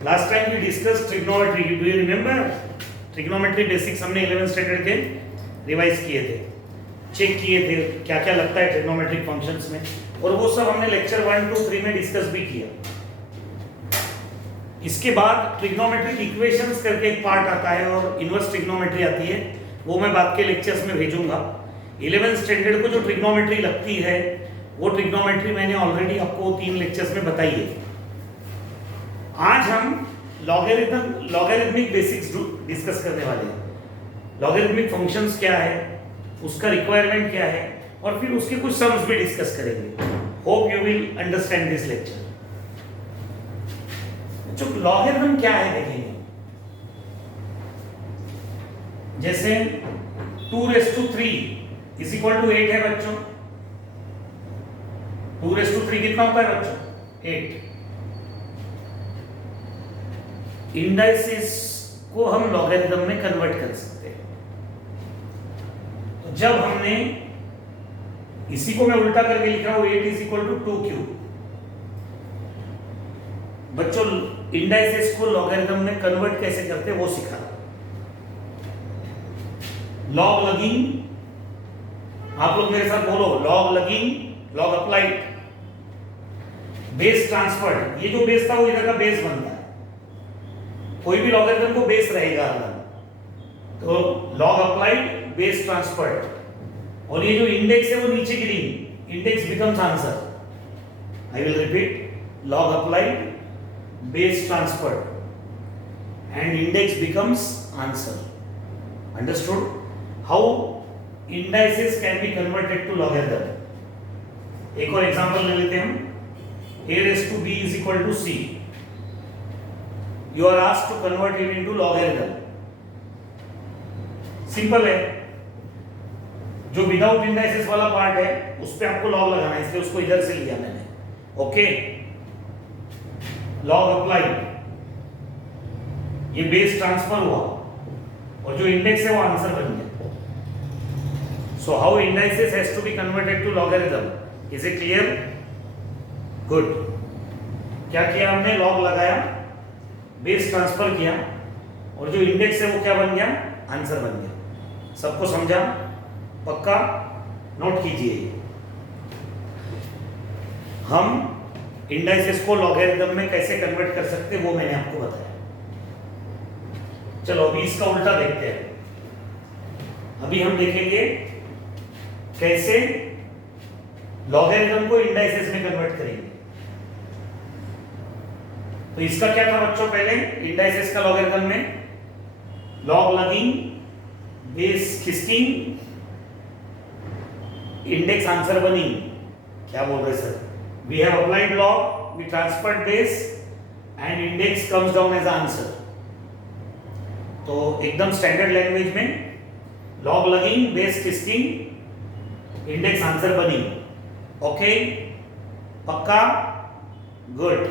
Last time we discussed trigonometry. Do you remember? Trigonometry basics हमने 11th standard के revise किए थे, check किए थे क्या क्या लगता है ट्रिग्नोमेट्रिक फंक्शंस में, और वो सब हमने लेक्चर 1, 2, 3 में डिस्कस भी किया। इसके बाद ट्रिग्नोमेट्रिक इक्वेशंस करके एक पार्ट आता है और इनवर्स ट्रिग्नोमेट्री आती है, वो मैं बाद के लेक्चर्स में भेजूंगा। 11th स्टैंडर्ड को जो ट्रिग्नोमेट्री लगती है वो ट्रिग्नोमेट्री मैंने ऑलरेडी आपको 3 लेक्चर्स में बताई है। आज हम लॉगरिथमिक बेसिक्स डिस्कस करने वाले हैं। लॉगरिथमिक फंक्शंस क्या है, उसका रिक्वायरमेंट क्या है, और फिर उसके कुछ सम्स भी डिस्कस करेंगे। Hope you will understand this lecture. जो लॉगरिथम क्या है देखेंगे। जैसे 2⁵ इज इक्वल टू 8 है बच्चों। 2⁵ कितना होता है बच्चों? 8। इंडाइसिस को हम लॉगरिथम में कन्वर्ट कर सकते हैं। तो जब हमने इसी को मैं उल्टा करके लिख रहा हूं 8 इज इक्वल टू 2³ बच्चों, इंडाइसिस को लॉगरिथम में कन्वर्ट कैसे करते हैं वो सिखा। लॉग लगिंग, आप लोग मेरे साथ बोलो, log logging, log applied, base transferred. ये जो बेस था वो इधर का बेस बनता है, कोई भी लॉगरिथम को बेस रहेगा अलग, तो लॉग अप्लाइड, बेस ट्रांसफर्ड, और ये जो इंडेक्स है वो नीचे गिरेगी, index becomes answer. I will repeat, log applied, base transferred and index becomes answer. Understood? How indices can be converted to logarithm? एक और एग्जांपल ले लेते हैं हम। a raised to b is equal to c. You are asked to convert it into logarithm. Simple है। जो without indices वाला part है उस पे आपको लॉग लगाना है, इसलिए उसको इधर से लिया मैंने। ओके, लॉग अप्लाइड, ये बेस ट्रांसफर हुआ और जो इंडेक्स है वो आंसर बन गया। So how indices has to be converted to logarithm, is it clear? Good. क्या किया हमने? लॉग लगाया, बेस ट्रांसफर किया, और जो इंडेक्स है वो क्या बन गया? आंसर बन गया। सबको समझा? पक्का? नोट कीजिए। हम इंडाइसेस को लॉगरिथम में कैसे कन्वर्ट कर सकते हैं वो मैंने आपको बताया। चलो अभी इसका उल्टा देखते हैं। अभी हम देखेंगे कैसे लॉगरिथम को इंडाइसेस में कन्वर्ट करेंगे। तो इसका क्या था बच्चों? पहले इंडाइसेस का लॉगरिथम में लॉग लगिंग, बेस खिसकिंग, इंडेक्स आंसर बनिंग। क्या बोल रहे sir? We have applied log, we transferred base, and index comes down as answer. तो एकदम स्टैंडर्ड लैंग्वेज में लॉग लगिंग, बेस खिसकिंग, इंडेक्स आंसर बनिंग। ओके, पक्का? गुड।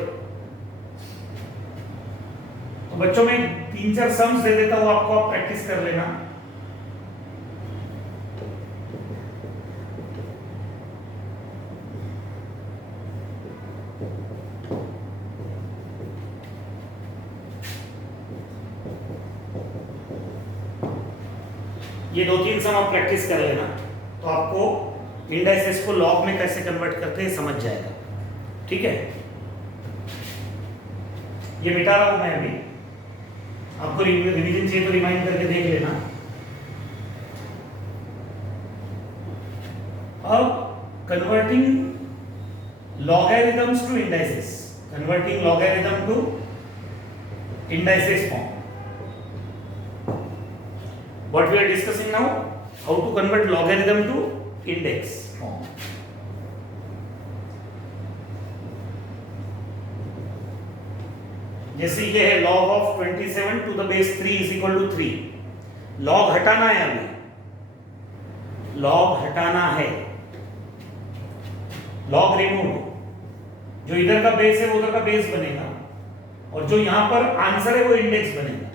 तो बच्चों में 3-4 सम्स दे देता हूं आपको, आप प्रैक्टिस कर लेना। ये 2-3 सम आप प्रैक्टिस कर लेना तो आपको इंडाइसेस को लॉग में कैसे कन्वर्ट करते हैं समझ जाएगा। ठीक है, ये मिटा रहा हूं मैं अभी, आपको रिवीजन चाहिए तो रिमाइंड करके देख लेना। अब converting logarithms to indices, converting logarithm to indices form. What we are discussing now, how to convert logarithm to index form. जैसे ये है log of 27 to the base 3 is equal to 3. log हटाना है, अभी log हटाना है, log remove. जो इधर का बेस है वो उधर का बेस बनेगा, और जो यहां पर आंसर है वो इंडेक्स बनेगा।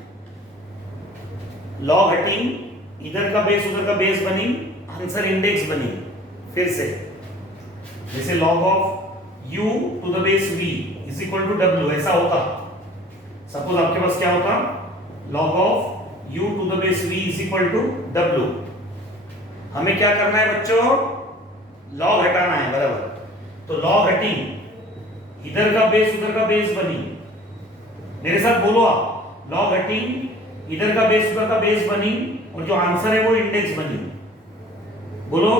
लॉग हटिंग, इधर का बेस उधर का बेस बनी, आंसर इंडेक्स बनी। फिर से जैसे log of u to the base v is equal to w, ऐसा होता। सपोज आपके पास क्या होता, log of u to the base v is equal to w। हमें क्या करना है बच्चों, log हटाना है, बराबर। तो log हटी, इधर का बेस उधर का बेस बनी, मेरे साथ बोलो आप, log हटी, इधर का बेस उधर का बेस बनी, और जो आंसर है वो इंडेक्स बनी। बोलो,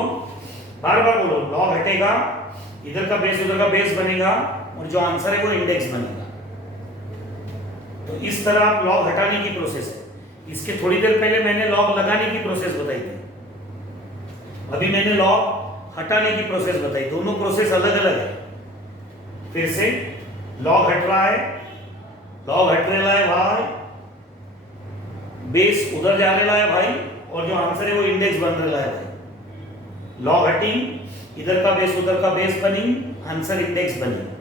बार बार बोलो, log हटेगा, इधर का बेस उधर का बेस बनेगा, और जो आंसर है वो इंडेक्स बनेगा। तो इस तरह आप लॉग हटाने की प्रोसेस है। इसके थोड़ी देर पहले मैंने लॉग लगाने की प्रोसेस बताई थी, अभी मैंने लॉग हटाने की प्रोसेस बताई, दोनों प्रोसेस अलग अलग है। फिर से, लॉग हट रहा है, लॉग हट रहा है भाई, बेस उधर जा रहा है भाई, और जो आंसर है वो इंडेक्स बन रहा है भाई। लॉग हटी, इधर का बेस उधर का बेस बनी, आंसर इंडेक्स बनी।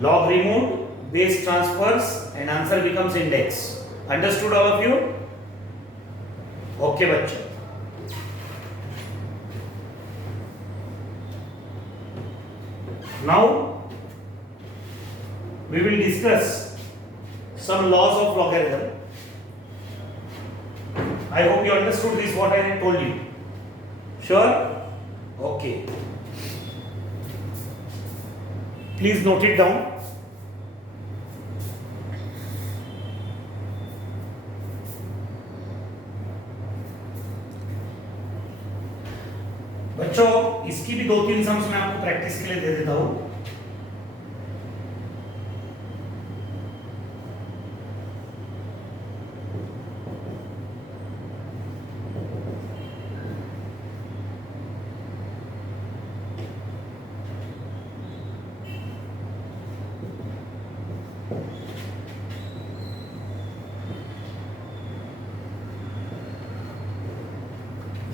Log removed, base transfers, and answer becomes index. Understood all of you? Okay बच्चों। Now we will discuss some laws of logarithm. I hope you understood this what I told you. Sure? Okay. Please note it down. बच्चों, इसकी भी 2-3 sums मैं आपको practice के लिए दे देता हूं।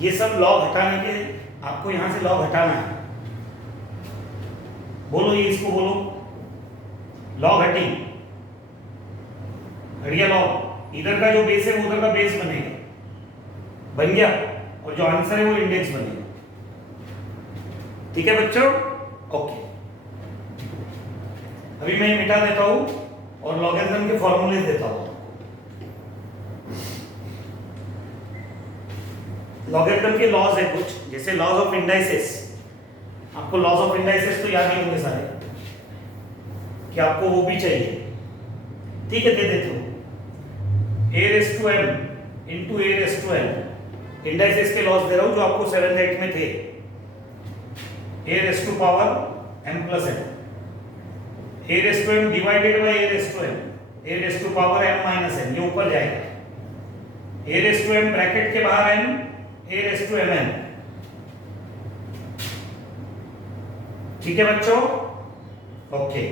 ये सब लॉग हटाने के, आपको यहां से लॉग हटाना है। बोलो, ये इसको बोलो, लॉग हटी, हट गया लॉग, इधर का जो बेस है वो उधर का बेस बनेगा, बन गया, और जो आंसर है वो इंडेक्स बनेगा। ठीक है बच्चों? ओके। अभी मैं मिटा देता हूं और लॉगरिथम के फॉर्मूले देता हूं। लॉगरिथम के लॉज है कुछ, जैसे लॉज ऑफ इंडाइसेस। आपको लॉज ऑफ इंडाइसेस तो याद ही होंगे सारे, कि आपको वो भी चाहिए। ठीक है, दे देते हो। a raise to m into a raise to n, indices के लॉज दे रहा हूं जो आपको 7th 8th में थे। a raise to power m plus n, a raise to m divided by a raise to m, a raise to power m minus n, ये ऊपर जाएगा। a raise to m bracket के बाहर n, a raise to mn। ठीक है बच्चों? Okay.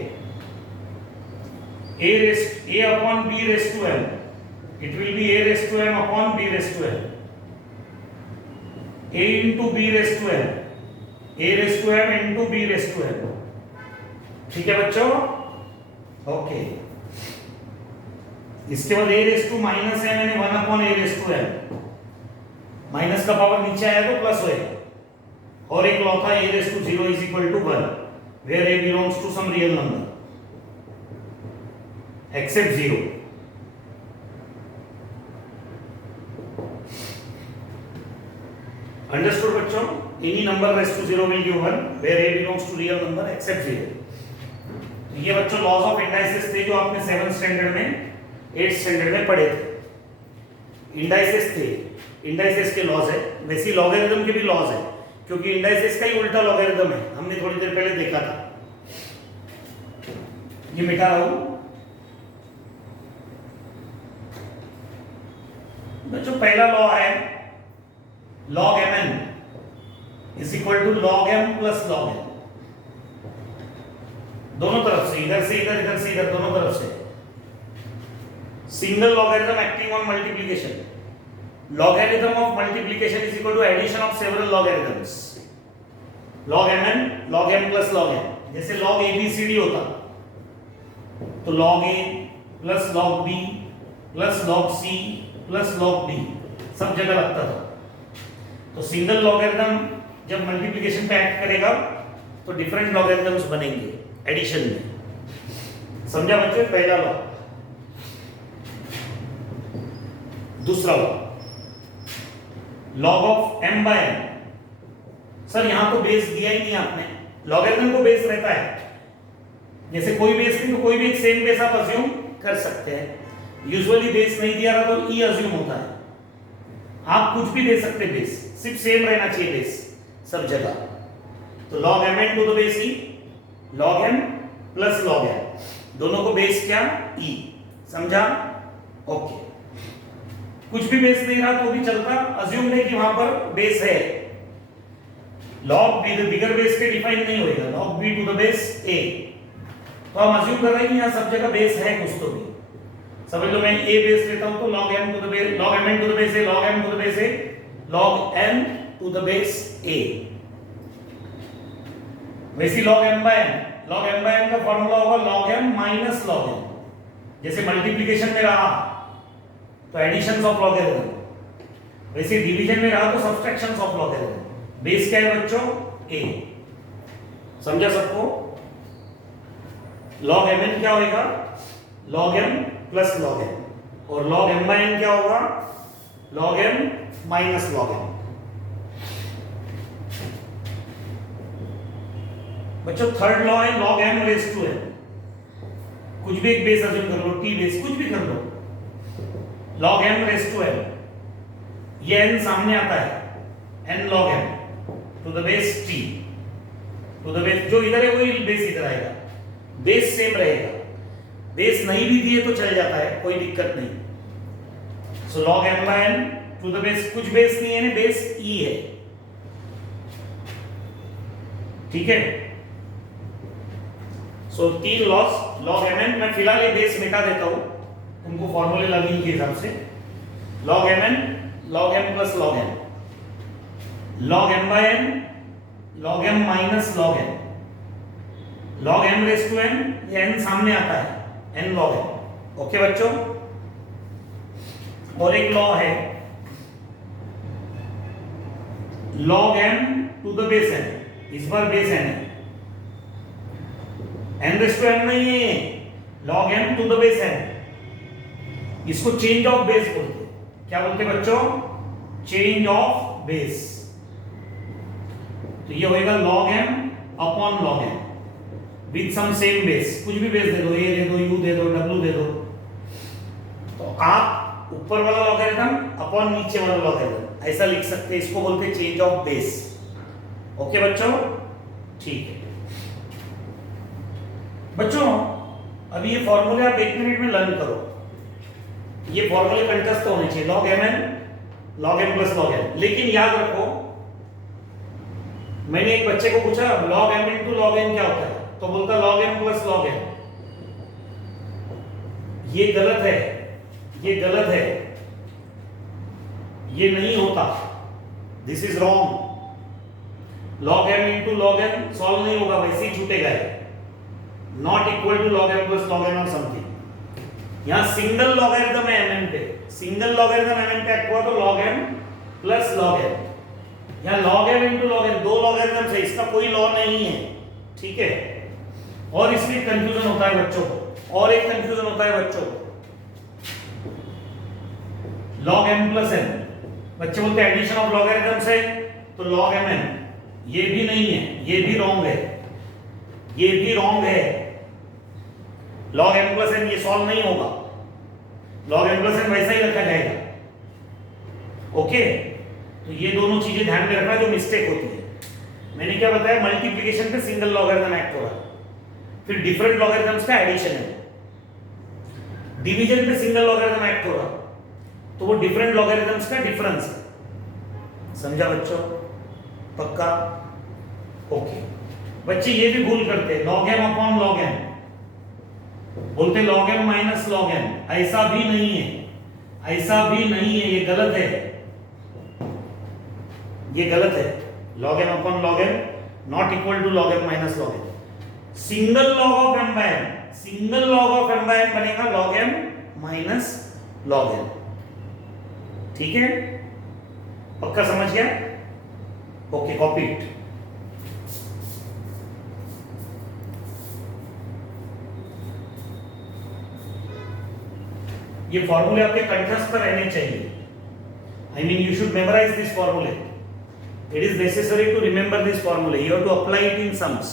a upon b raise to m, it will be a raise to m upon b raise to m, a into b raise to m, a raise to m into b raise to m। ठीक है बच्चों? Okay. इसके बाद a raise to minus m यानी 1 upon a raise to m, minus का power नीचे आया तो प्लस होएगा। और एक लॉ था a raise to 0 is equal to 1, where a belongs to some real number except 0। Understood बच्चों? Any number raise to 0 will give 1, where a belongs to real number except 0। ये बच्चों लॉज ऑफ इंडाइसेस थे जो आपने 7th standard में, 8th standard में पढ़े थे। इंडाइसेस थे, इंडाइसेस के लॉज है, वैसे लॉगरिथम के भी लॉज है, क्योंकि इंडाइसेस का ही उल्टा लॉगरिथम है, हमने थोड़ी देर पहले देखा था। ये मिटा रहा हूं बच्चों। पहला लॉ है log mn is equal to log m plus log n, दोनों तरफ से, इधर से इधर, इधर से इधर, दोनों तरफ से। Single logarithm acting on multiplication, logarithm of multiplication is equal to addition of several logarithms, log mn log m plus log n। जैसे log abcd होता तो log a plus log b plus log c plus log d सब जगह लगता था। तो single logarithm जब multiplication पे एक्ट करेगा तो डिफरेंट लॉगरिथम्स बनेंगे एडिशन में। समझा बच्चों? पहला लॉ। दूसरा log of m by n। Sir यहां तो बेस दिया ही नहीं आपने, लॉगरिथम को बेस रहता है, जैसे कोई बेस नहीं तो कोई भी एक सेम बेस आप अज्यूम कर सकते हैं। यूजुअली बेस नहीं दिया रहा तो ई अज्यूम होता है, आप कुछ भी दे सकते बेस, सिर्फ सेम रहना चाहिए बेस सब जगह। तो log mn to the base e, log m plus log n, दोनों को बेस क्या e, समझा? ओके, कुछ भी बेस नहीं रहा तो भी चलता, अज्यूम नहीं कि वहां पर बेस है। log b द बिगर बेस के डिफाइन नहीं होएगा, log b to the base a, तो हम अज्यूम कर रहे हैं कि यहां सब जगह बेस है कुछ तो भी। समझ लो मैं a बेस लेता हूं तो log m to the base, log mn to the base a, log m to the base a, log n to the base a। वैसे log m by n, log m by n का formula होगा log m minus log n। जैसे multiplication में रहा तो editions of logarithm, वैसे division में रहा तो सब्सट्रैक्शंस ऑफ लॉगरिथम। बेस क्या है बच्चों? a। समझा सबको? log mn क्या होगा? log m plus log n, और log m by n क्या होगा? log m minus log n। बच्चों थर्ड लॉ है log m raise to n, कुछ भी एक बेस अज्यूम कर लो, t बेस कुछ भी कर लो, log m raise to n, ये n सामने आता है n log m to the base t, to the base जो इधर है वही बेस इधर आएगा, बेस सेम रहेगा। बेस नहीं भी दिए तो चल जाता है, कोई दिक्कत नहीं। So log m by n to the base, कुछ बेस नहीं है ना, बेस e है, ठीक है? सो तीन लॉस log mn, मैं फिलहाल ये बेस मिटा देता हूं तुमको फॉर्मूले लगने के हिसाब से। log mn, log m plus log n, log m by n, log m minus log n, log m raise to n, ये n सामने आता है n log n। ओके बच्चों, और एक लॉ है log m to the base n, इस बार बेस n है, n रेज टू m नहीं है, log m to the base n। इसको चेंज ऑफ बेस बोलते हैं, क्या बोलते हैं बच्चों? Change of base. तो ये होएगा log m upon log n with some same base, कुछ भी बेस दे दो, a दे दो, u दे दो, w दे दो। तो आप ऊपर वाला लॉगरिथम अपॉन नीचे वाला लॉगरिथम ऐसा लिख सकते हैं, इसको बोलते हैं चेंज ऑफ बेस। ओके बच्चों, ठीक है बच्चों, अभी ये फॉर्मूले आप 1 मिनट में लर्न करो। ये फॉर्मूले कंटस्ट होने चाहिए, log mn, log m plus log n। लेकिन याद रखो, मैंने एक बच्चे को पूछा log m into log n क्या होता है, तो बोलता log m plus log n। ये गलत है, ये गलत है, ये नहीं होता, this is wrong. log m into log n solve नहीं होगा, वैसे ही छूटेगा, not equal to log m plus log n और समथिंग। यहां सिंगल लॉगरिथम है mn पे, सिंगल लॉगरिथम mn पे एक्ट हुआ तो log m plus log n। यहां log m into log n, दो लॉगरिथम्स है, इसका कोई लॉ नहीं है, ठीक है? और इसमें कंफ्यूजन होता है बच्चों को, और एक कंफ्यूजन होता है बच्चों को, log m प्लस n, बच्चे बोलते हैं एडिशन ऑफ लॉगरिथम्स है तो log mn, ये भी नहीं है, ये भी रॉन्ग है, ये भी रॉन्ग है। log m प्लस n ये सॉल्व नहीं होगा, log m प्लस n वैसा ही रखा जाएगा। ओके, तो ये दोनों चीजें ध्यान में रखना जो मिस्टेक होती है। मैंने क्या बताया, मल्टीप्लिकेशन पे सिंगल लॉगरिथम एक्ट हो रहा है, फिर डिफरेंट लॉगरिथम्स का एडिशन है। डिवीजन पे सिंगल लॉगरिथम एक्ट हो रहा तो वो डिफरेंट लॉगरिथम्स का डिफरेंस है। समझा बच्चों? पक्का? ओके बच्चे ये भी भूल करते हैं, log m upon log n, बोलते log m minus log n। ऐसा भी नहीं है, ऐसा भी नहीं है, ये गलत है, ये गलत है। log m upon log n not equal to log m minus log n। Single log of m by n, single log of m by n बनेगा log m minus log n। ठीक है, पक्का समझ गया? Okay, copy it. ये फॉर्मूले आपके कंठस्थ पर रहने चाहिए. I mean, you should memorize this formula. It is necessary to remember this formula. You have to apply it in sums.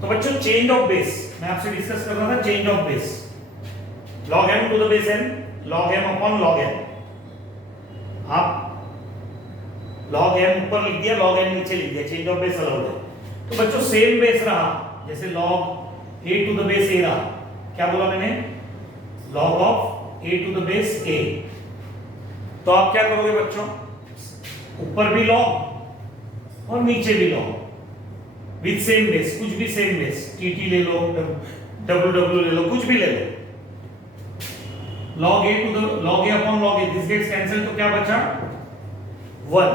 तो बच्चों चेंज ऑफ बेस मैं आपसे डिस्कस कर रहा था. Change of base log m to the base n, log m upon log n. आप log m ऊपर लिख दिया, log n नीचे लिख दिया, चेंज ऑफ बेस अलाउड है. तो बच्चों सेम बेस रहा, जैसे log a to the base a रहा. क्या बोला मैंने? log of a to the base a. तो आप क्या करोगे बच्चों? ऊपर भी log और नीचे भी log विद सेम बेस. कुछ भी सेम बेस, tt ले लो, ww ले लो, कुछ भी ले लो. log a to the log a upon log a, this gets cancelled. तो क्या बचा? 1.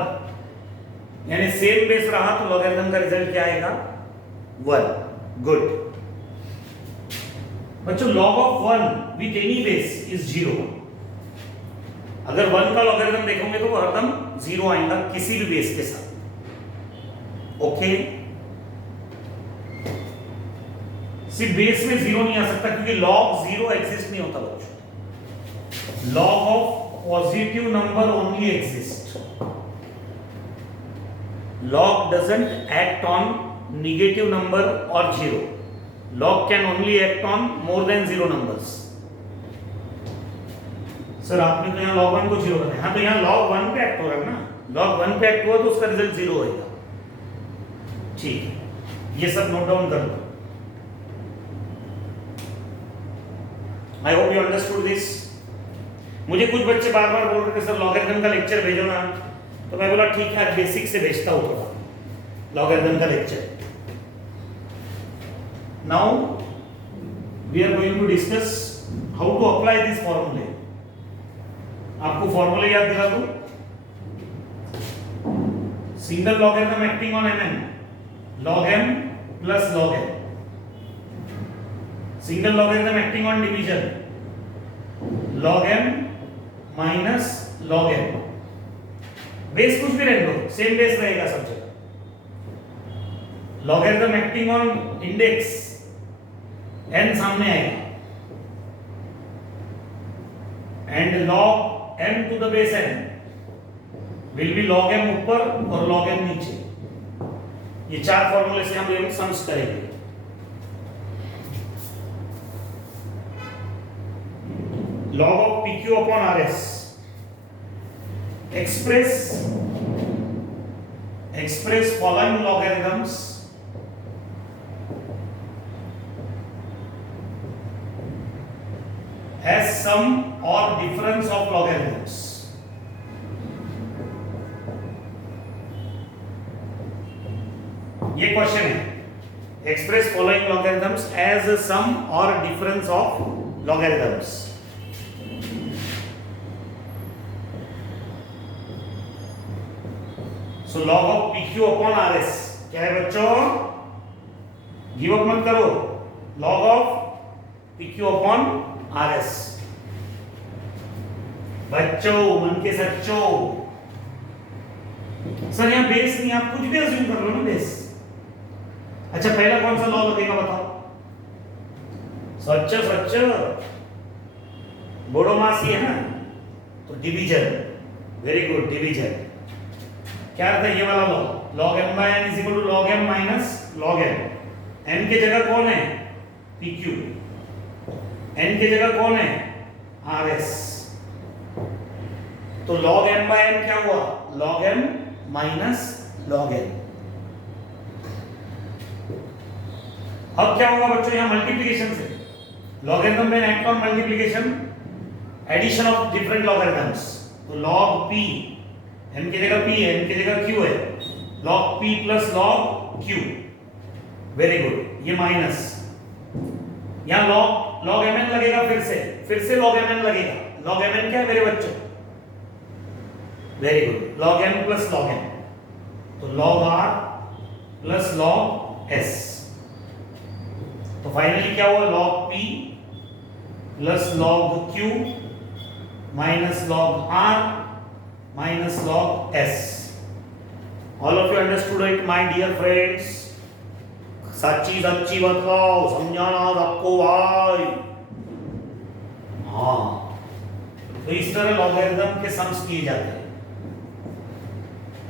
यानी सेम बेस रहा तो लॉगरिथम का रिजल्ट क्या आएगा? 1. गुड बच्चों. log of 1 with any base is 0. अगर 1 का लॉगरिथम देखोगे तो वो हरदम 0 आएगा किसी भी बेस के साथ. ओके सिर्फ बेस में 0 नहीं आ सकता क्योंकि log 0 एग्जिस्ट नहीं होता बच्चों. log of positive number only exists. log doesn't act on negative number or 0. log can only act on more than 0 numbers. Sir आपने तो यहाँ log 1 को 0 बनाया. हाँ तो यहाँ log 1 पे एक्ट हो रहा है ना. log 1 पे एक्ट हुआ तो उसका रिजल्ट 0 होगा. ठीक है, ये सब नोट डाउन कर लो. I hope you understood this. मुझे कुछ बच्चे बार बार बोल रहे थे सर लॉगरिथम का लेक्चर भेजो ना. तो मैं बोला ठीक है बेसिक से भेजता हूँ थोड़ा लॉगरिथम का lecture. Now we are going to discuss how to apply this formula. आपको फॉर्मूले याद दिला दूं. Single logarithm acting on mn, log m plus log n. Single logarithm acting on division, log m minus log n. Base कुछ भी रहने दो, same base रहेगा सब जगह. Logarithm acting on index, n सामने आएगा. And log m to the base n will be log m ऊपर और log n नीचे. ये चार फॉर्मूले से हम ये सम्स करेंगे. log of pq upon rs express following logarithms as sum or difference of logarithms. ये क्वेश्चन है. Express following logarithms as a sum or difference of logarithms. So log of pq upon rs क्या है बच्चों? Give up मत करो. log of pq upon rs. बच्चों मन के सच्चों. सर यहाँ बेस नहीं, आप कुछ भी अज्यूम कर लो ना बेस. अच्छा पहला कौन सा लॉ लगेगा बताओ? सच्च सच्च बोडोमासी है ना, तो डिवीजन. Very good, division. क्या अर्थ है ये वाला law? log m by n is equal to log m minus log n. n की जगह कौन है? pq. n की जगह कौन है? rs. तो log m by n क्या हुआ? log m minus log n. अब क्या होगा बच्चों? यहां मल्टीप्लिकेशन से लॉगरिथम में act on multiplication, addition of different logarithms. तो log p, n की जगह p है, n की जगह q है. log p plus log q. Very good. ये माइनस, यहां log mn लगेगा. फिर से log mn लगेगा. log mn क्या है मेरे बच्चों? Very good. log m plus log n. तो log r plus log s. तो फाइनली क्या हुआ? log p plus log q minus log r minus log s. All of you understood it, my dear friends? सच्ची सच्ची बताओ, समझाना आपको भाई. हाँ, तो इस तरह लॉगरिथम के सम्स किए जाते हैं.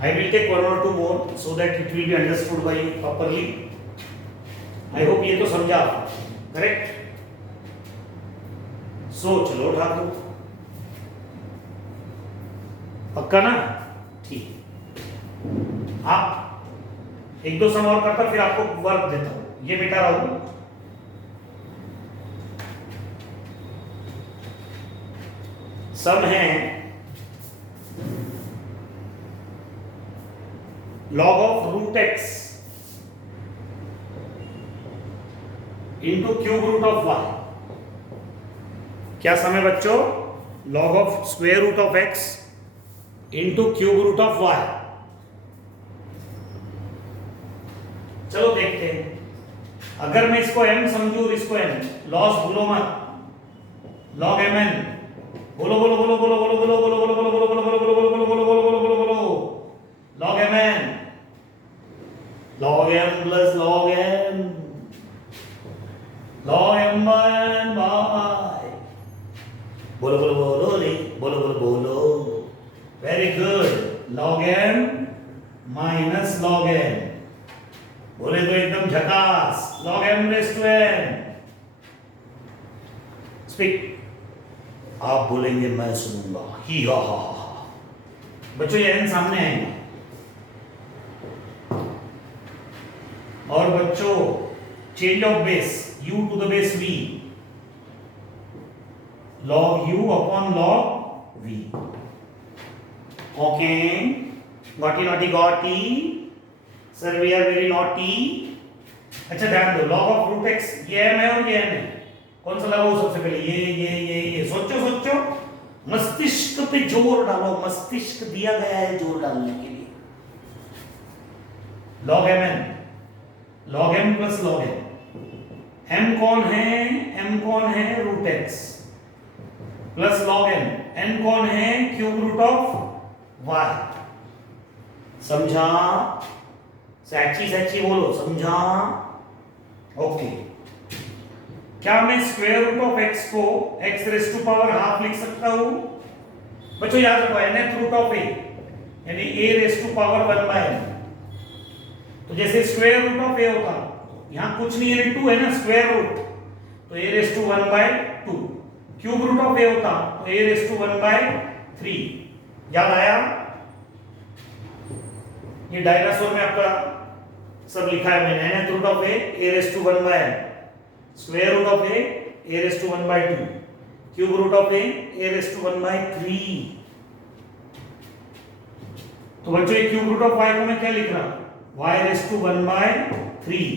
I will take one or two more so that it will be understood by you properly. I hope ये तो समझा, करेक्ट? सो चलो उठा दो, पक्का ना? ठीक. आप एक दो सम और करता, फिर आपको वर्क देता हूं. ये मिटा रहा हूं. सम है log of root x into cube root of y. क्या सम है बच्चों? log of square root of x into cube root of y. चलो देखते हैं. अगर मैं इसको m समझू और इसको n, लॉस भूलो मत. log mn, बोलो बोलो बोलो बोलो बोलो बोलो बोलो बोलो बोलो बोलो बोलो बोलो बोलो बोलो बोलो बोलो बोलो बोलो बोलो. log mn, log m plus log n, log m n by, बोलो बोलो बोलो रे, बोलो बोलो बोलो. Very good. log m minus log n, बोले तो एकदम झकास. log m raised to n. Speak. आप बोलेंगे मैं सुनूंगा. ही हा हा हा. बच्चों ये n सामने आएगा. और बच्चों change of base, u to the base v, log u upon log v. Okay, naughty naughty naughty, sir we are very naughty. अच्छा ध्यान दो, log of root x ये m है और ये n है. कौन सा लगाओ सबसे पहले? ये. सोचो सोचो, मस्तिष्क पे जोर डालो. मस्तिष्क दिया गया है जोर डालने के लिए. log mn, log m plus log n. m कौन है? m कौन है? Root x plus log n. n कौन है? Cube root of y. समझा? सच्ची सच्ची बोलो, समझा? ओके. क्या मैं स्क्वायर रूट ऑफ x को x raise to power half लिख सकता हूं? बच्चों याद रखो, nth रूट ऑफ a यानी a raise to power 1 by n. तो जैसे स्क्वायर रूट ऑफ a होता, यहां कुछ नहीं है, 2 है ना स्क्वायर रूट, तो a raise to 1 by 2. Cube root of a होता तो a रेज़ टू 1 बाय 3. याद आया? ये डायनासोर में आपका सब लिखा है मैंने. nth root of a raise to 1 by n, square root of a raise to 1 by 2, cube root of a raise to 1 by 3. तो बच्चों ये क्यूब रूट ऑफ y को मैं क्या लिख रहा हूं? y raise to 1 by 3.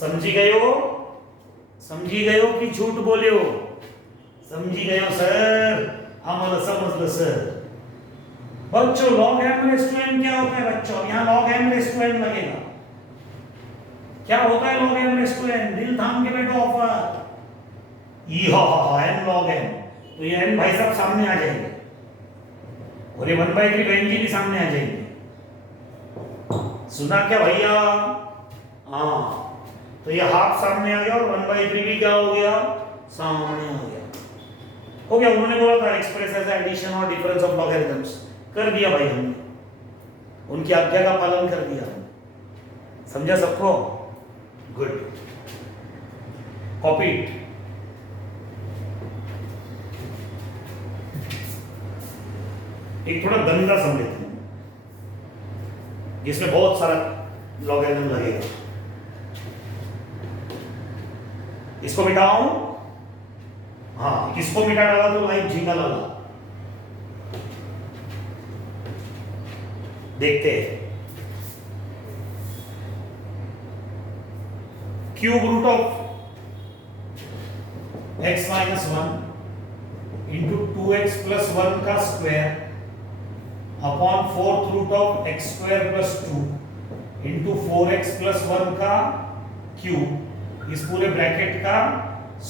समझी गए हो? समझी गए हो कि झूठ बोले हो? समझी गए हो सर? आम्हाला समजलं सर. बच्चों log m raise to n क्या होता है बच्चों? यहाँ log m raise to n लगेगा. क्या होता है log m raise to n? दिल थाम के बैठो ऑफर. ई हा n log n. तो ये n भाई साहब सामने आ जाएंगे और ये 1 बाय 3 बहन जी भी सामने आ जाएंगे. सुना क्या भैया? हाँ, तो ये हाफ सामने आ गया और 1 बाय 3 भी क्या हो गया? सामने आ गया. हो गया. उन्होंने बोला था एक्सप्रेस एज एडिशन और डिफरेंस ऑफ लॉगरिथम्स. कर दिया भाई हमने, उनकी आज्ञा का पालन कर दिया. समझा सबको? गुड. Copy it. एक थोड़ा गंदा सम लेते हैं जिसमें बहुत सारा लॉगरिथम लगेगा. इसको मिटाऊं? हाँ, किसको मिटा डाला तो लाइव झींगा लगा. देखते हैं. Cube root of x minus 1 into 2x plus 1 का square upon fourth root of x square plus 2 into 4x plus 1 का क्यूब, इस पूरे ब्रैकेट का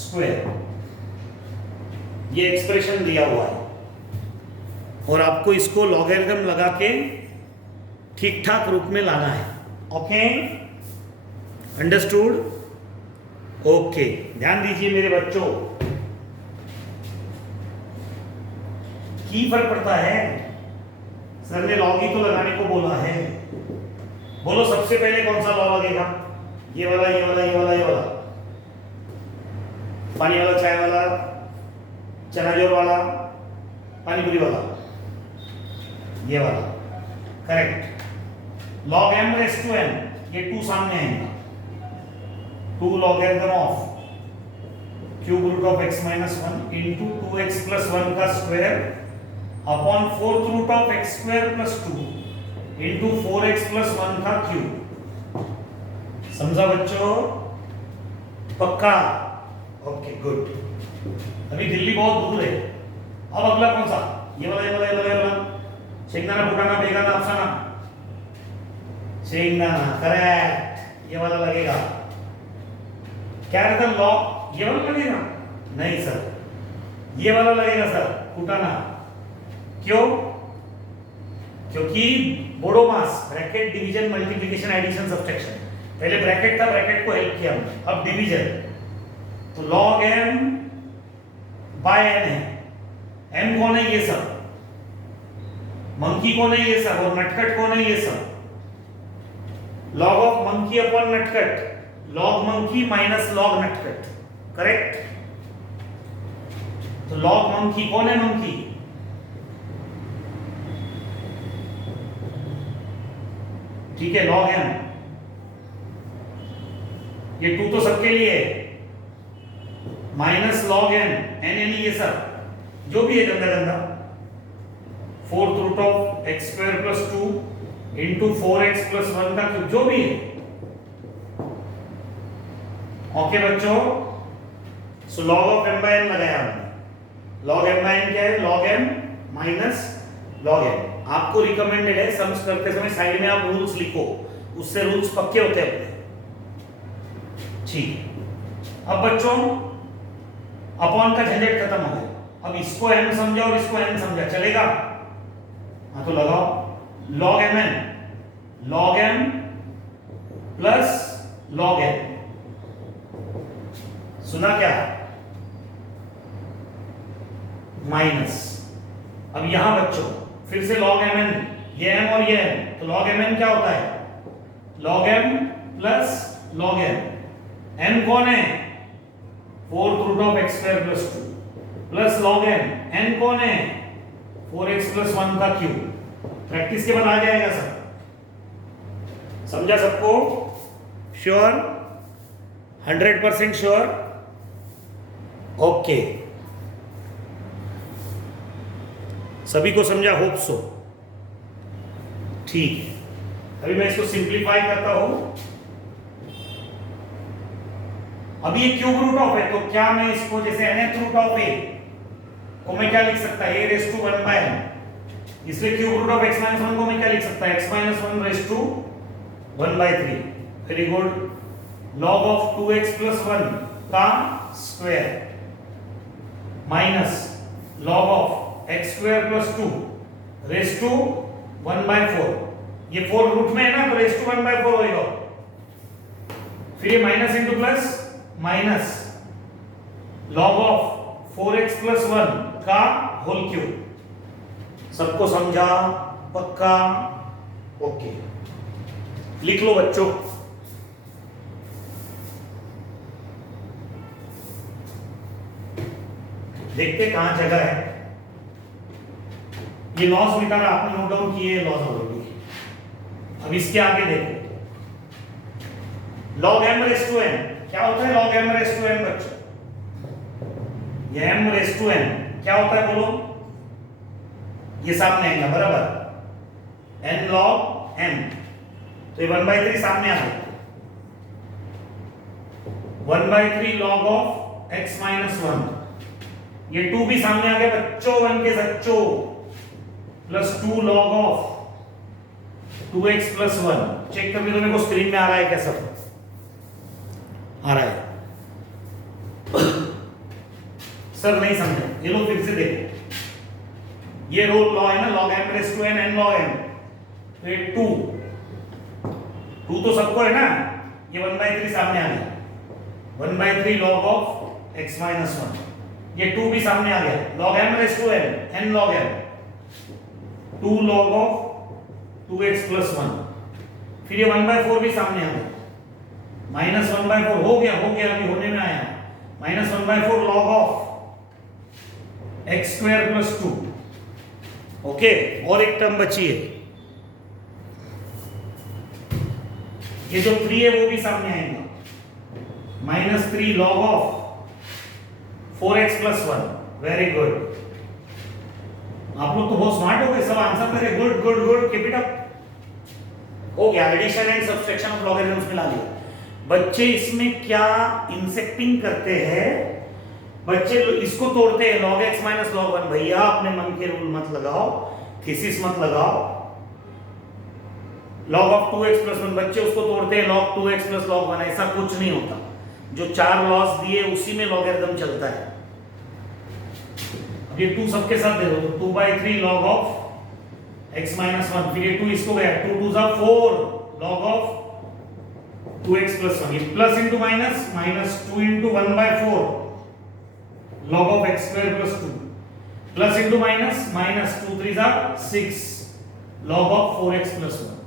स्क्वायर. ये एक्सप्रेशन दिया हुआ है और आपको इसको लॉगरिथम लगा के ठीक ठाक रूप में लाना है. Okay, understood? ओके, ध्यान दीजिए मेरे बच्चों. की फर्क पड़ता है? सर ने लॉग ही तो लगाने को बोला है। बोलो सबसे पहले कौन सा लॉ लगेगा? ये वाला, ये वाला, ये वाला, ये वाला, पानी वाला, चाय वाला, चनाजोर वाला, पानी पूरी वाला, ये वाला, correct. Log m raise to n, ये 2 सामने आएगा, 2 logarithm of cube root of x minus 1 into 2x plus 1 का square upon 4th root of x square plus 2 into 4x plus 1 का क्यूब। समझा बच्चों? पक्का? Okay good. अभी दिल्ली बहुत दूर है। अब अगला कौन सा? ये वाला, ये वाला, ये वाला, ये वाला, शेंगदाना, फुटाना, बेगाना, अफसाना, शेंगदाना, करेक्ट। ये वाला लगेगा। क्या रहता है? लॉग, ये वाला लगेगा? नहीं सर, ये वाला लगेगा सर, फुटाना। क्यों? क्योंकि BODMAS, bracket, division, multiplication, addition, subtraction. पहले ब्रैकेट था, ब्रैकेट को हेल्प किया हमने, अब डिवीजन। तो log m बाय n है। m कौन है? ये सब। मंकी कौन है? ये सब। और नटखट कौन है? ये सब। log ऑफ मंकी अपॉन नटखट, log मंकी माइनस log नटखट, करेक्ट। तो log मंकी कौन है? मंकी। ठीक है, log m, ये 2 तो सबके लिए है, माइनस लॉग n, n यानी ये सब जो भी है गंदा गंदा, 4th root of x square plus 2 into 4x plus 1 का क्यूब, जो भी है। ओके बच्चों, so log of m by n लगाया हमने। log m बाय n क्या है? log m minus log n। आपको रिकमेंडेड है सम्स करते समय साइड में आप रूल्स लिखो, उससे रूल्स पक्के होते हैं अपने। ठीक। अब बच्चों अपॉन का झंझट खत्म हो गया। अब इसको m समझा और इसको n समझा, चलेगा? हाँ तो लगाओ log mn, log m plus log n। सुना क्या? माइनस। अब यहां बच्चों फिर से log mn, ये m और ये n, तो log mn क्या होता है? log m plus log n। n कौन है? 4th root of x square plus 2 plus log n। n कौन है? 4x प्लस 1 का क्यूब। प्रैक्टिस के बाद आ जाएगा सब। समझा सबको? श्योर? 100% श्योर? ओके, सभी को समझा? Hope so. ठीक, अभी मैं इसको सिंप्लीफाई करता हूं। अब ये क्यूब रूट ऑफ है, तो क्या मैं इसको जैसे nth रूट ऑफ a को मैं क्या लिख सकता है? a raise to 1 by n। इसलिए cube root of x minus 1 को मैं क्या लिख सकता है? x minus 1 raise to 1 by 3। Very good. log of 2x plus 1 का square minus log of x square plus 2 raise to 1 by 4। ये 4 root में है ना, तो रेस टू 1 बाय 4 होएगा। फिर ये minus into plus, minus log of 4x plus 1 का होल क्यूब। सबको समझा? पक्का? ओके, लिख लो बच्चों। देखते कहां जगह है। ये लॉस मिटाना आपने नोट डाउन किए, लॉस ऑलरेडी। अब इसके आगे देखो, log m raise to n क्या होता है? log m raise to n बच्चों, ये m रेस टू n क्या होता है बोलो? ये सामने आएगा, बराबर, n log m, तो ये 1/3 सामने आ गया। 1/3 log ऑफ x माइनस 1, ये 2 भी सामने आ गया बच्चों, 1 के सच्चो, plus 2 log of 2x plus 1। Check करके तो मेरे को स्क्रीन में आ रहा है क्या? सब आ रहा है? सर नहीं समझे, ये लो फिर से देखो। ये रोल लॉ है ना, log m raise to n, n log m, तो ये 2 तो सबको है ना, ये 1/3 सामने आ गया, 1/3 log ऑफ x माइनस 1। ये 2 भी सामने आ गया, log m raise to n, n log m, 2 log of 2x plus 1, फिर ये 1/4 भी सामने आ गया, -1/4 हो गया अभी होने में आया, -1/4 log of x square plus 2। Okay, और एक टर्म बची है, ये जो 3 है वो भी सामने आएगा, -3 log of 4x plus 1। Very good, आप लोग तो बहुत स्मार्ट हो गए, सब आंसर करे, good good good, keep it up. हो गया, addition and subtraction of logarithms मिला लिया। बच्चे इसमें क्या इंसेक्टिंग करते हैं, बच्चे इसको तोड़ते हैं, log x माइनस log 1। भैया अपने मन के रूल मत लगाओ, थीसिस मत लगाओ। log ऑफ 2x प्लस 1, बच्चे उसको तोड़ते हैं log 2x प्लस log 1। ऐसा कुछ नहीं होता, जो 4 लॉस दिए उसी में लॉगरिथम चलता है। अब ये 2 सबके साथ दे दो, तो 2/3 log ऑफ x माइनस 1, फिर ये 2 इसको गया, 2 2 जा 4 log ऑफ 2x प्लस 1, ये plus into minus, -2 into 1/4 log of x square plus 2, plus into minus, -2 3 जा 6 log ऑफ 4x प्लस 1।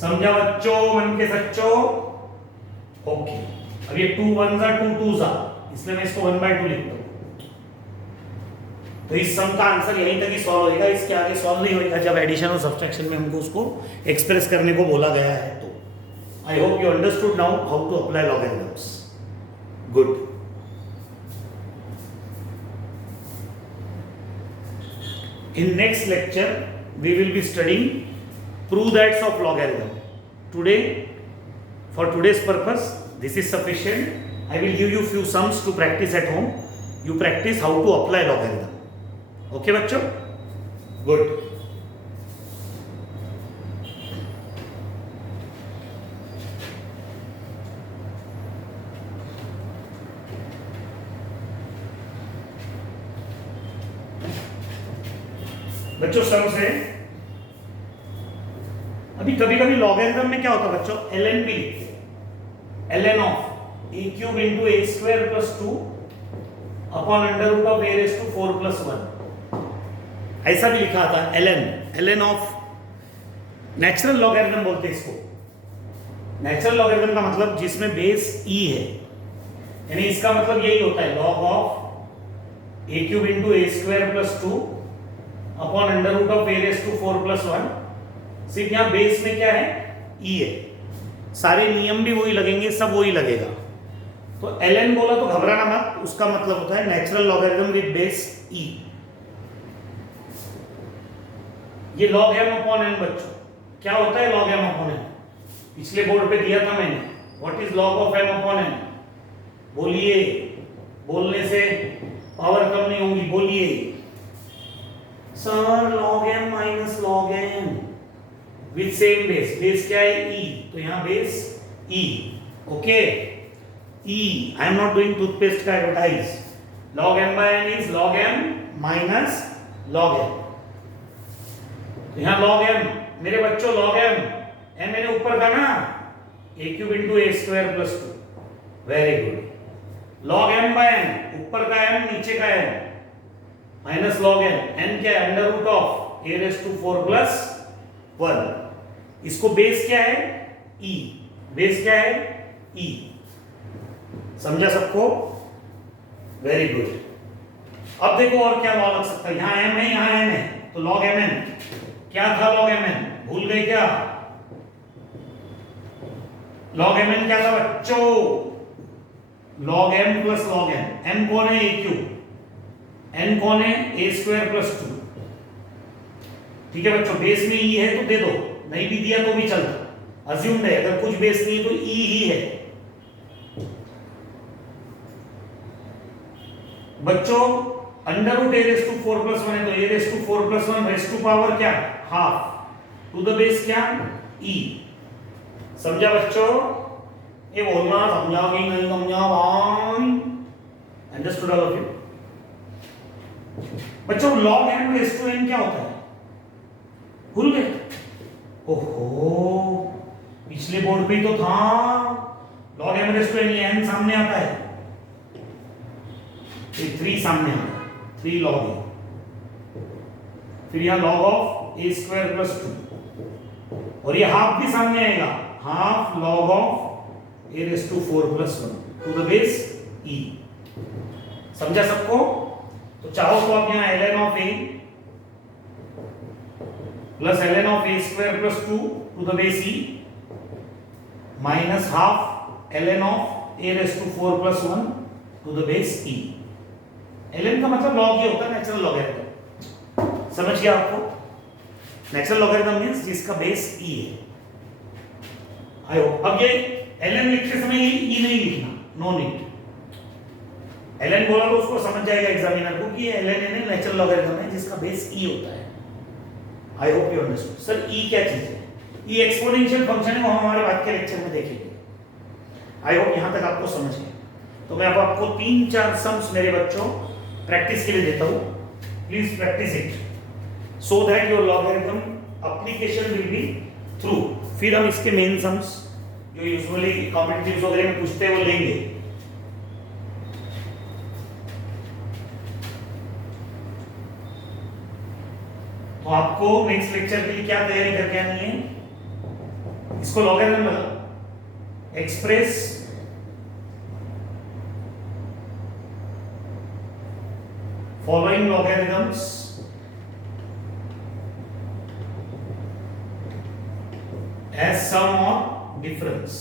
समझा बच्चों, मन के सच्चों? ओके, अब ये 2 1 जा 2 2 जा, इसलिए मैं इसको 1/2 लिखता हूं। तो इस सम का आंसर यहीं तक ही सॉल्व होएगा, इसके आगे सॉल्व नहीं होएगा जब एडिशन और सब्सट्रैक्शन में हमको उसको एक्सप्रेस करने को बोला गया है। तो I hope you understood now how to apply logarithms. Good. In next lecture we will be studying prove that's of logarithm. Today, for today's purpose, this is sufficient. I will give you few sums to practice at home. You practice how to apply logarithm. Okay बच्चों? Good. बच्चों सम से अभी कभी कभी logarithm में क्या होता है बच्चों, ln भी लिखते हैं, ln of a cube into a square plus 2 upon under root of a raise to 4 plus 1, ऐसा भी लिखा था ln ऑफ नेचुरल लॉगरिथम बोलते हैं इसको। नेचुरल लॉगरिथम का मतलब जिसमें बेस e है, यानी इसका मतलब यही होता है log of a cube into a square plus 2 upon under root of a raise to 4 plus 1। सिर्फ यहाँ बेस में क्या है, e है, सारे नियम भी वही लगेंगे, सब वही लगेगा। तो ln बोला तो घबराना मत, उसका मतलब होता है natural logarithm with base e। ये log m अपॉन n बच्चों, क्या होता है log m अपॉन n? पिछले बोर्ड पे दिया था मैंने, what is log of m upon n? बोलिए, बोलने से पावर कम नहीं होगी, बोलिए sir log m minus log n with same base. Base क्या है, e, तो यहां base e। Okay, e, I am not doing toothpaste का advertise. log m by n is log m minus log n। तो यहां log m मेरे बच्चों, log m मैंने ऊपर का ना a cube into a square plus 2, very good. log m by n, ऊपर का m नीचे का m, माइनस log n क्या है, under root of a raise to 4 plus 1। इसको बेस क्या है, e, बेस क्या है, e। समझा सबको? Very good. अब देखो और क्या लॉ लग सकता है, यहां m है, यहां n है, तो log mn क्या था, log mn भूल गए क्या? log mn क्या था बच्चों, log m plus log n। m कौन है, a क्यूब, n कौन है, a स्क्वायर प्लस 2। ठीक है बच्चों, बेस में e है तो दे दो, नहीं भी दिया तो भी चलता, अज्यूम्ड है, अगर कुछ बेस नहीं है तो e ही है। बच्चों under root a raise to 4 plus 1 है, तो a raise to 4 plus 1 raise to power क्या, हाफ, टू द बेस क्या, e। समझा बच्चों? ये बोलना समझा कि नहीं समझा भाई? Understood all of you? बच्चों log m raise to n क्या होता है, भूल गए? ओहो, पिछले बोर्ड पे ही तो था, log m raise to n, ये n सामने आता है, ये 3 सामने आता है, 3 log n। फिर यहाँ log of a square plus 2 और ये हाफ भी सामने आएगा, half log of a raise to 4 plus 1 to the base e। समझा सबको? तो चाहो तो आप यहाँ ln of a plus ln of a square plus 2 to the base e minus half ln of a raise to 4 plus 1 to the base e। ln का मतलब log ये होता है नेचुरल लॉगरिथम। समझ गया आपको? नेचुरल लॉगरिथम मींस जिसका base e है। आई होप अब ये ln लिखते समय ये e नहीं लिखना, नो नीड। ln बोला तो उसको समझ जाएगा एग्जामिनर को कि ये ln है नेचुरल लॉगरिथम है जिसका बेस e होता है। आई hope you understood. Sir e क्या चीज है? e एक्सपोनेंशियल फंक्शन है, वो हम हमारे बाद के लेक्चर में देखेंगे। आई होप यहां तक आपको समझ गए। तो मैं अब आपको 3-4 सम्स मेरे बच्चों प्रैक्टिस के लिए देता हूं। Please practice it so that your logarithm application will be through. फिर हम इसके मेन सम्स जो यूजुअली कॉम्पिटिटिव्स वगैरह में पूछते हैं वो लेंगे। तो आपको नेक्स्ट लेक्चर के लिए क्या तैयारी करके आनी है? इसको लॉगरिथम लगा express following logarithms as sum or difference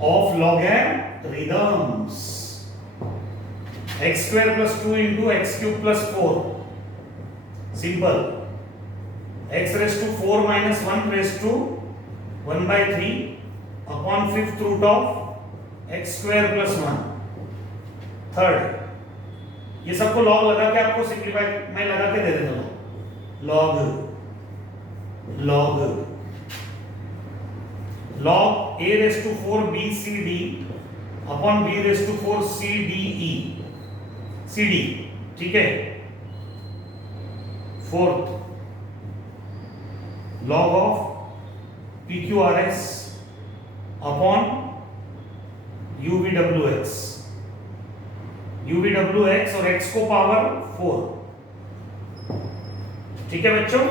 of logarithms x square plus 2 into x cube plus 4 simple x raised to 4 minus 1 raised to 1 by 3 upon fifth root of x square plus 1। Third ये सबको log लगा के आपको simplify मैं लगा के दे देता हूं। log a raised to 4 bcd upon b raised to 4 cd, ठीक है। Fourth log of pqrs upon UVWX और x को पावर 4, ठीक है बच्चों।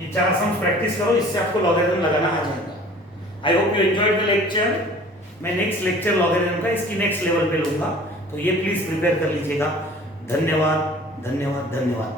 ये 4 सम्स प्रैक्टिस करो, इससे आपको लॉगरिथम लगाना आ जाएगा। आई hope you enjoyed the lecture. मैं नेक्स्ट लेक्चर लॉगरिथम का इसकी नेक्स्ट लेवल पे लूंगा, तो ये प्लीज प्रिपेयर कर लीजिएगा। धन्यवाद धन्यवाद धन्यवाद।